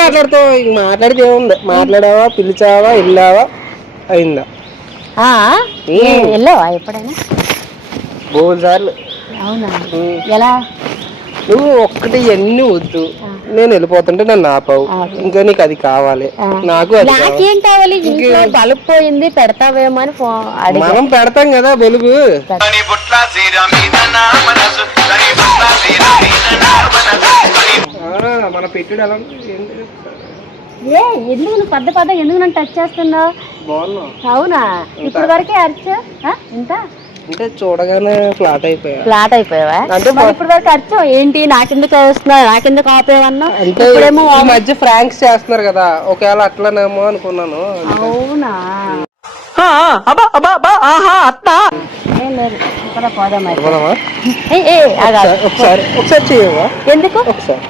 మాట్లాడతావు? ఇంక మాట్లాడితే ఏముంది? మాట్లాడావా, పిలిచావా, వెళ్ళావా, అయిందా? వెళ్ళావా ఎప్పుడైనా? బోల్ సార్లు. అవునా? ఎలా? నువ్వు ఒక్కటి ఎన్ని వద్దు, నేను వెళ్ళిపోతుంటే నన్ను ఆపావు. ఇంకా నీకు అది కావాలి, నాకు అది నాకేం కావాలి? ఇంట్లో బలుపు పోయింది, పెడతావేమో అని మనం పెడతాం కదా బలుగు. మన పెట్టుడు ఎలా ఎందుకు నువ్వు పద్ద ఎందుకు నన్ను టచ్ చేస్తున్నావు? బాగున్నా. అవునా? ఇప్పుడు వరకే అరిచా ఇంత అంటే చూడగానే ఫ్లాట్ అయిపోయావా? అంటే ఇప్పుడు వరకు అరిచావు ఏంటి? నాకెందుకు వస్తున్నా, నాకెందుకు ఆపేవన్నా? అంటే ఈ మధ్య ఫ్రాంక్స్ చేస్తున్నారు కదా, ఒకవేళ అట్లనేమో అనుకున్నాను. అవునా? ఒకసారి చేయవా? ఎందుకు? ఒకసారి